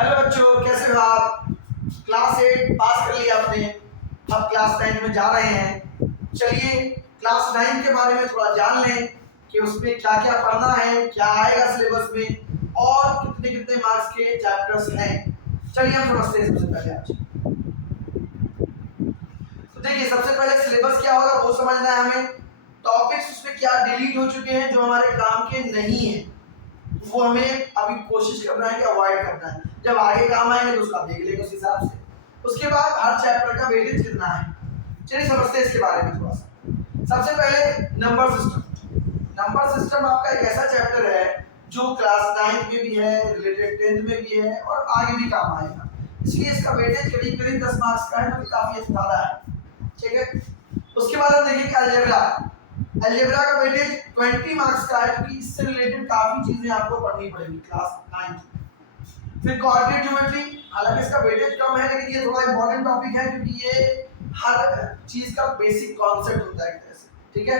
Hello बच्चों, कैसे हो आप? क्लास 8 पास कर लिया आपने, अब क्लास 9 में जा रहे हैं। चलिए क्लास 9 के बारे में थोड़ा जान लें कि उसमें क्या क्या पढ़ना है, क्या आएगा सिलेबस में और कितने कितने मार्क्स के चैप्टर्स हैं। चलिए हम समझते हैं सबसे पहले आज। तो देखिए, सबसे पहले सिलेबस क्या होगा वो समझना है हमें। टॉपिक्स उसमें क्या डिलीट हो चुके हैं जो हमारे काम के नहीं है, वो हमें अभी कोशिश करना है कि अवॉइड करना है। जब आगे काम आएंगे तो उसका देख लेंगे उस हिसाब से। उसके बाद हर चैप्टर का वेटेज कितना है, चलिए समझते हैं इसके बारे में थोड़ा सा। सबसे पहले नंबर सिस्टम। नंबर सिस्टम आपका एक ऐसा चैप्टर है जो क्लास 9 में भी है, रिलेटेड 10th में भी है और आगे भी काम आएगा। इसलिए इसका वेटेज करीब करीब 10 मार्क्स का है, जो कि काफी ज्यादा है। ठीक है, उसके बाद हम देखेंगे अलजेब्रा। अलजेब्रा का वेटेज 20 मार्क्स का है, क्योंकि इससे रिलेटेड काफी चीजें आपको पढ़नी पड़ेगी क्लास 9 की। फिर कोऑर्डिनेट ज्योमेट्री, हालांकि इसका वेटेज कम है लेकिन ये थोड़ा इंपॉर्टेंट टॉपिक है, क्योंकि ये हर चीज का बेसिक कॉन्सेप्ट होता है एक तरह से। ठीक है,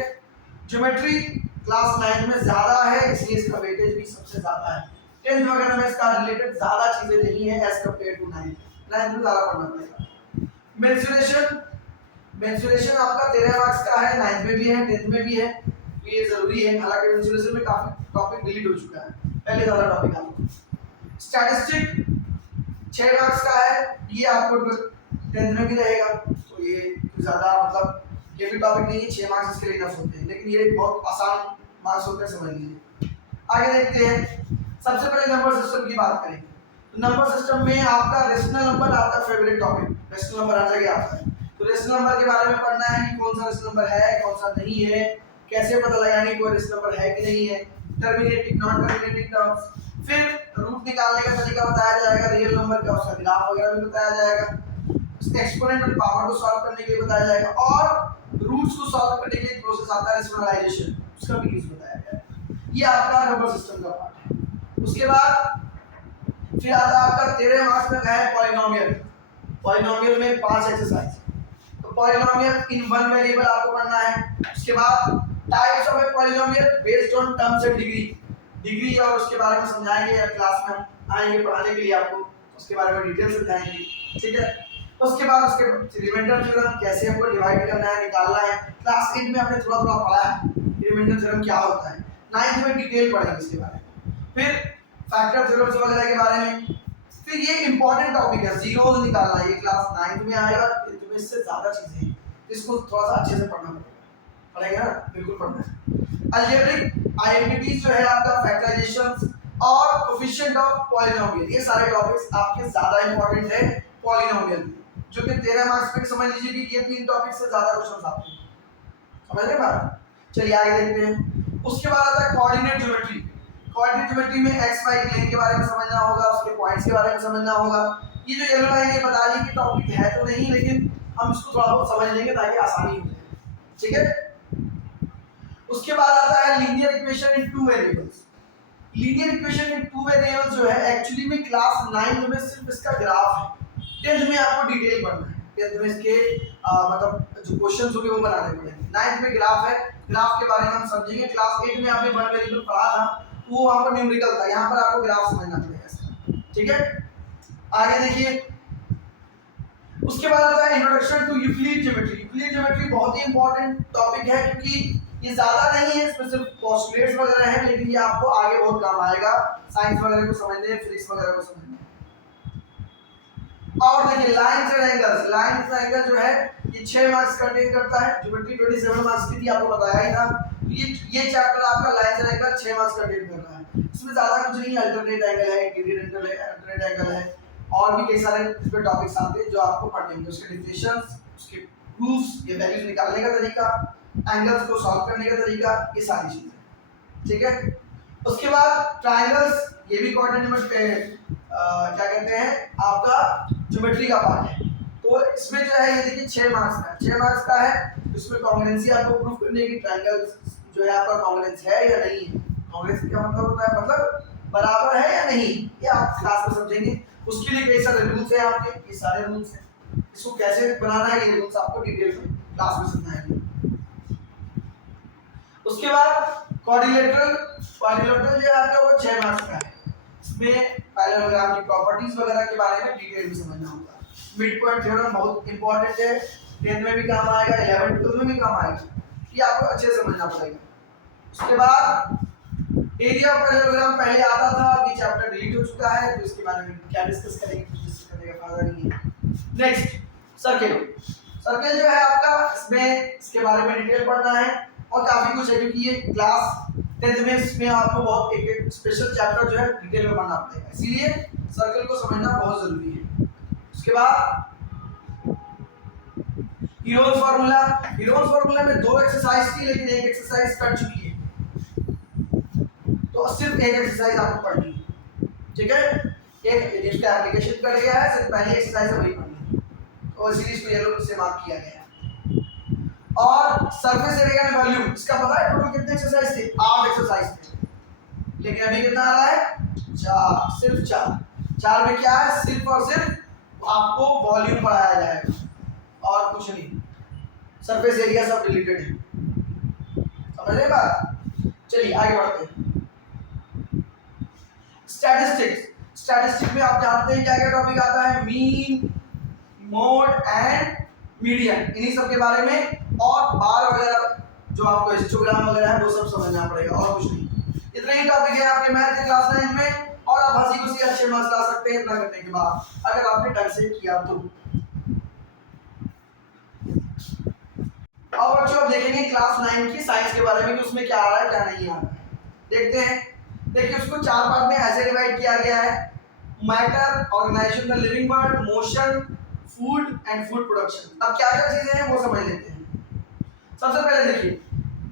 ज्योमेट्री क्लास 9 में ज्यादा है, इसलिए इसका वेटेज भी सबसे ज्यादा है। 10th वगैरह में इसका रिलेटेड ज्यादा चीजें नहीं है एज कंपेयर टू 9th में ज्यादा पढ़ना पड़ेगा। मेंसुरेशन, मेंसुरेशन आपका 13 मार्क्स का है, 9th में भी है 10th में भी है, तो ये जरूरी है। हालांकि मेंसुरेशन में काफी टॉपिक डिलीट हो चुका है, पहले ज्यादा टॉपिक आता। स्टैटिस्टिक 6 मार्क्स का है, ये आपको 10th में भी रहेगा, तो ये ज्यादा मतलब ये भी टॉपिक नहीं है, 6 मार्क्स इसके लिए इनफ होते हैं, लेकिन ये बहुत आसान मार्क्स होते हैं, समझ लीजिए। आगे देखते हैं, सबसे पहले नंबर सिस्टम की बात करेंगे। तो नंबर सिस्टम में आपका रेशनल नंबर आपका फेवरेट टॉपिक, रेशनल नंबर हर जगह आता है। तो रेशनल नंबर के बारे में पढ़ना है कि कौन सा रेशनल नंबर है, कौन सा नहीं है, कैसे पता लगाएंगे कोई रेशनल नंबर है कि नहीं है, टर्मिनेटिंग नॉन टर्मिनेटिंग टर्म्स। फिर रूट निकालने का तरीका बताया जाएगा, रियल नंबर का उसका ग्राफ वगैरह भी बताया जाएगा, एक्सपोनेंट और पावर को सॉल्व करने के लिए बताया जाएगा, और रूट्स को सॉल्व करने के लिए प्रोसेस आता है रेशनलाइजेशन, उसका भी यूज बताया जाएगा। ये आपका नंबर सिस्टम का पार्ट है। उसके बाद फिर आता है आपका 13 मार्क्स में है पॉलिनोमियल। पॉलिनोमियल में 5 एक्सरसाइज, तो पॉलिनोमियल इन वन वेरिएबल आपको पढ़ना है। उसके बाद types of a polynomial based on terms and degree, degree और उसके बारे में समझाएंगे क्लास में, आएंगे पढ़ाने के लिए आपको, उसके बारे में डिटेल समझाएंगे। ठीक है, उसके बाद उसके रिमाइंडर थ्योरम कैसे हमको डिवाइड करना है, निकालना है। क्लास 8 में आपने थोड़ा थोड़ा पढ़ा है रिमाइंडर थ्योरम क्या होता है, 9th में डिटेल पढ़ेंगे इसके बारे में। फिर फैक्टर थ्योरम्स वगैरह के बारे में। फिर ये इंपॉर्टेंट टॉपिक है, जीरोस निकालना, ये क्लास 9 में आएगा, इसमें इससे ज्यादा चीजें हैं, इसको थोड़ा सा अच्छे से पढ़ना पड़ेगा ना, बिल्कुल पढ़ना है। अलजेब्रिक आइडेंटिटीज जो है आपका, फैक्टराइजेशंस और कोएफिशिएंट ऑफ पॉलिनोमियल, ये सारे टॉपिक्स आपके ज्यादा इंपॉर्टेंट है पॉलिनोमियल में, जो कि 13 मार्क्स पे समझ लीजिए कि ये 3 टॉपिक से ज्यादा क्वेश्चंस आते हैं। समझ रहे बात? चलिए आगे देखते हैं। उसके बाद आता है कोऑर्डिनेट ज्योमेट्री। कोऑर्डिनेट ज्योमेट्री में एक्स वाई प्लेन के बारे में समझना होगा, उसके पॉइंट्स के बारे में समझना होगा। ये जो येलो लाइन है बता रही है कि टॉपिक है तो नहीं, लेकिन हम इसको थोड़ा बहुत समझ लेंगे ताकि आसानी हो जाए। ठीक है, उसके बाद आता है linear equation in two variables. Linear equation in two variables जो है एक्चुअली में क्लास 9 में सिर्फ इसका ग्राफ है, 10th में आपको डिटेल पढ़ना है, 10th में इसके मतलब जो क्वेश्चंस होंगे वो बनाने पड़ेंगे। 9th में ग्राफ है, ग्राफ के बारे में हम समझेंगे। क्लास 8 में आपने वन वेरिएबल पढ़ा था, वो वहां पर न्यूमेरिकल था, यहाँ पर आपको ग्राफ समझना पड़ेगा। ठीक है, आगे देखिए। उसके बाद आता है introduction to Euclid geometry. Euclid geometry बहुत ही इंपॉर्टेंट टॉपिक है, क्योंकि ये ज्यादा नहीं है, इसमें सिर्फ पोस्टुलेट्स वगैरह हैं, लेकिन ये आपको आगे बहुत काम आएगा साइंस वगैरह को समझने, फिजिक्स वगैरह को समझने। और देखिए lines and angles, lines and angle जो है ये 6 मार्क्स कंटेन करता है, ज्योमेट्री 27 मार्क्स की थी, आपको बताया ही था। तो ये चैप्टर आपका lines and angle 6 marks contain कर रहा है। इसमें ज्यादा कुछ नहीं, अल्टरनेट एंगल है, इंटीरियर एंगल है, अल्टरनेट एंगल है, और भी कई सारे इसमें टॉपिक्स आते हैं जो आपको पढ़ने होंगे, उसके डेफिनेशंस, उसके प्रूफ्स, ये वैल्यूज निकालने का तरीका, एंगल्स को सॉल्व करने का तरीका, ये सारी चीजें। ठीक है, उसके बाद ट्रायंगल्स, ये भी कोऑर्डिनेट क्या कहते हैं आपका ज्योमेट्री का पार्ट है। तो इसमें जो है ये देखिए 6 मार्क्स का, 6 मार्क्स का है। इसमें कॉन्ग्रुएंसी आपको प्रूफ करने की, ट्रायंगल जो है आपका कॉन्ग्रुएंस है या नहीं है। कॉन्ग्रुएंस क्या मतलब होता है, मतलब बराबर है या नहीं, ये आप क्लास में समझेंगे। उसके लिए कई सारे रूल्स हैं आपके, ये सारे रूल्स हैं, इसको कैसे बनाना है ये रूल्स आपको डिटेल में क्लास में समझाएंगे। उसके बाद क्वाड्रिलेटरल, क्वाड्रिलेटरल जो है आपका वो 6 मार्क्स का है। इसमें पैरेललोग्राम की प्रॉपर्टीज वगैरह के बारे में डिटेल में समझना होगा। मिड पॉइंट थ्योरम बहुत इंपॉर्टेंट है, 10th में भी काम आएगा, 11th 12th में भी काम आएगा, ये आपको अच्छे से समझना पड़ेगा। उसके बाद एरिया ऑफ पैरेललोग्राम पहले आता था, अब ये चैप्टर डिलीट हो चुका है, तो इसके बारे में क्या डिस्कस करेंगे, कुछ डिस्कस करने का फायदा नहीं है। Next circle. सर्किल जो है आपका, इसमें इसके बारे में डिटेल पढ़ना है और काफी कुछ है, क्योंकि ये क्लास 10th में इसमें आपको बहुत एक स्पेशल चैप्टर जो है डिटेल में पढ़ना पड़ेगा, इसीलिए सर्किल को समझना बहुत जरूरी है। उसके बाद हीरोज फार्मूला। हीरोज फार्मूला में 2 एक्सरसाइज थी, लेकिन एक एक्सरसाइज कट चुकी है, तो सिर्फ एक एक्सरसाइज आपको पढ़नी है, ठीक है। एक जिसका एप्लीकेशन कर गया है, सिर्फ पहली एक्सरसाइज वही पढ़नी है, तो इसीलिए इसको येलो से मार्क किया गया है। और सरफेस एरिया का वैल्यू इसका पता है, टोटल कितने एक्सरसाइज थे, 8 एक्सरसाइज थे, लेकिन अभी कितना आ रहा है, 4, सिर्फ 4 में क्या है, सिर्फ और सिर्फ आपको वॉल्यूम बढ़ाया जाएगा और कुछ नहीं, सरफेस एरिया सब डिलीटेड है, समझ रहे बात। चलिए आगे बढ़ते हैं। स्टैटिस्टिक्स। स्टैटिस्टिक्स में आप जानते हैं क्या क्या टॉपिक आता है, मीन, मोड एंड मीडियन, इन्हीं सब के बारे में, और बार वगैरह जो आपको हिस्टोग्राम वगैरह है वो सब समझना पड़ेगा और कुछ नहीं। इतने ही टॉपिक है आपके मैथ के क्लास 9 में, और आप हंसी खुशी अच्छे मार्क्स ला सकते हैं इतना करने के बाद, अगर आपने ढंग से किया तो। अब बच्चों अब देखेंगे क्लास 9 की साइंस के बारे में कि उसमें क्या आ रहा है क्या नहीं आ रहा है, देखते हैं। देखिए उसको 4 पार्ट में ऐसे डिवाइड किया गया है, matter, organisation the living world, motion, food and food production. अब क्या क्या चीजें हैं वो समझ लेते हैं। सबसे पहले देखिए,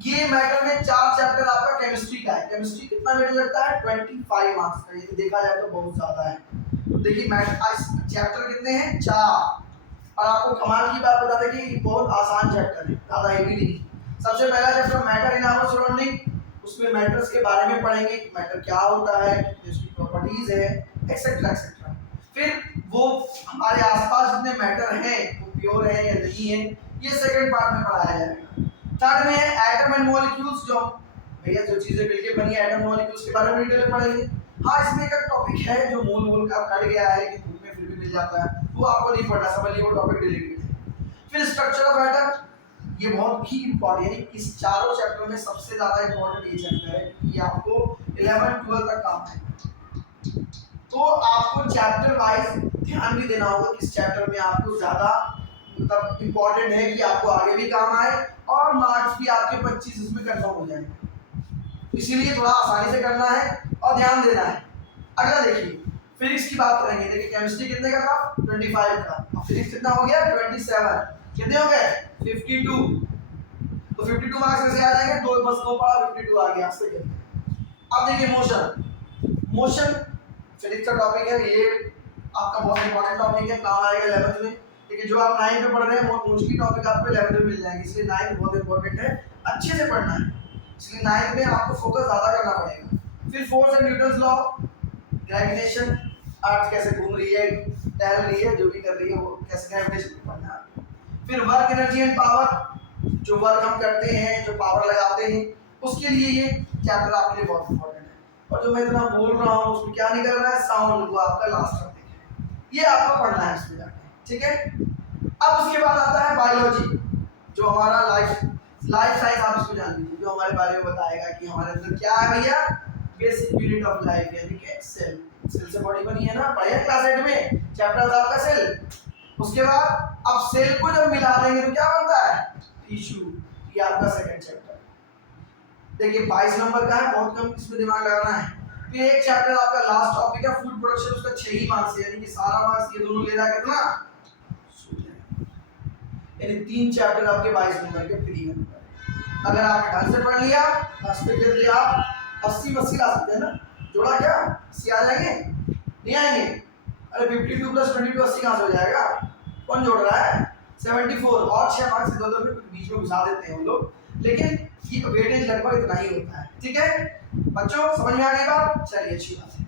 ये मैटर में 4 चैप्टर आपका केमिस्ट्री का है। केमिस्ट्री कितना वेट लगता है, 25 मार्क्स का, ये देखा जाए तो बहुत ज्यादा है। तो देखिए मैटर चैप्टर कितने हैं, 4, और आपको कमाल की बात बता दें कि बहुत आसान चैप्टर है, ज्यादा हेवी नहीं। सबसे पहला chapter matter in our surrounding, उसमें मैटर्स के बारे में पढ़ेंगे कि मैटर क्या होता है, उसकी प्रॉपर्टीज है, एक्सेट्रा एक्सेट्रा। फिर वो हमारे आसपास जितने मैटर हैं वो प्योर है या नहीं है, ये सेकंड पार्ट में पढ़ाया जाएगा। थर्ड में है एटम एंड मॉलिक्यूल्स, जो भैया जो चीजें मिलके बनी एटम मॉलिक्यूल्स के बारे में डिटेल में पढ़ेंगे। हाँ इसमें एक टॉपिक है जो मूल का कट गया है लेकिन बुक में फिर भी मिल जाता है, वो आपको नहीं पढ़ना, समझ लीजिए वो टॉपिक डिलीटेड है। फिर स्ट्रक्चर ऑफ एटम, ये बहुत ही इंपॉर्टेंट है, इस चारों चैप्टर में सबसे ज्यादा इंपॉर्टेंट ये चैप्टर है कि आपको 11 12 तक काम है, तो आपको चैप्टर वाइज ध्यान भी देना होगा किस चैप्टर में आपको ज्यादा मतलब इंपॉर्टेंट है कि आपको आगे भी काम आए और मार्क्स भी आपके 25 इसमें कंफर्म हो जाएंगे, इसीलिए थोड़ा आसानी से करना है और ध्यान देना है। अगला देखिए फिजिक्स की बात करेंगे। देखिए केमिस्ट्री कितने का था, 25 का, और फिजिक्स कितना हो गया, 27, कितने हो गए, 52। तो 52 मार्क्स कैसे आ जाएंगे, दो बस दो पढ़ा 52 आ गया सेकंड। अब देखिए मोशन फिजिक्स का टॉपिक है, ये आपका बहुत इंपॉर्टेंट टॉपिक है, काम आएगा 11th में। लेकिन जो आप 9th में पढ़ रहे हैं मोस्टली टॉपिक आपको 11th में मिल जाएंगे, इसलिए 9th बहुत इंपॉर्टेंट है, अच्छे से पढ़ना है, इसलिए 9th में आपको फोकस ज्यादा करना पड़ेगा। फिर force and Newton's law, gravitation, earth कैसे घूम रही है, टहल रही है, जो भी कर रही है वो कैसे ग्रेविटेशन पढ़ना है। फिर वर्क, एनर्जी एंड पावर, जो वर्क हम करते हैं, जो पावर लगाते हैं, उसके लिए ये चैप्टर आपके लिए बहुत इंपॉर्टेंट है। और जो मैं इतना बोल रहा हूँ उसमें क्या निकल रहा है, साउंड, वो आपका लास्ट टॉपिक है, ये आपको पढ़ना है इसमें जाके, ठीक है। अब उसके बाद आता है बायोलॉजी, जो हमारा लाइफ साइंस, आप इसको जान लीजिए, जो हमारे बारे में बताएगा कि हमारे अंदर क्या है भैया, बेसिक यूनिट ऑफ लाइफ, यानी कि सेल से बॉडी बनी है ना, पढ़े क्लास 8 में चैप्टर था आपका सेल। उसके बाद अब सेल को जब मिला देंगे तो क्या बनता है, टिश्यू, ये आपका सेकंड चैप्टर। देखिए 22 नंबर का है, बहुत कम इसमें दिमाग लगाना है। फिर एक चैप्टर आपका लास्ट टॉपिक है फूड प्रोडक्शन, उसका 6 ही मार्क्स है, यानी कि सारा मार्क्स ये दोनों ले रहा है कितना, यानी 3 चैप्टर आपके 22 नंबर के फ्री है। अगर आपने ढंग से पढ़ लिया 10 पे कर लिया, 80 ला सकते हैं ना, जोड़ा क्या 80 आ जाएंगे, नहीं आएंगे, अरे 52 + 22 80 कहाँ से हो जाएगा, कौन जोड़ रहा है, 74, और 6 मार्क्स इधर उधर बीच में घुसा देते हैं हम लोग, लेकिन ये वेटेज लगभग इतना ही होता है, ठीक है बच्चों, समझ में आ गई बात, चलिए अच्छी बात है।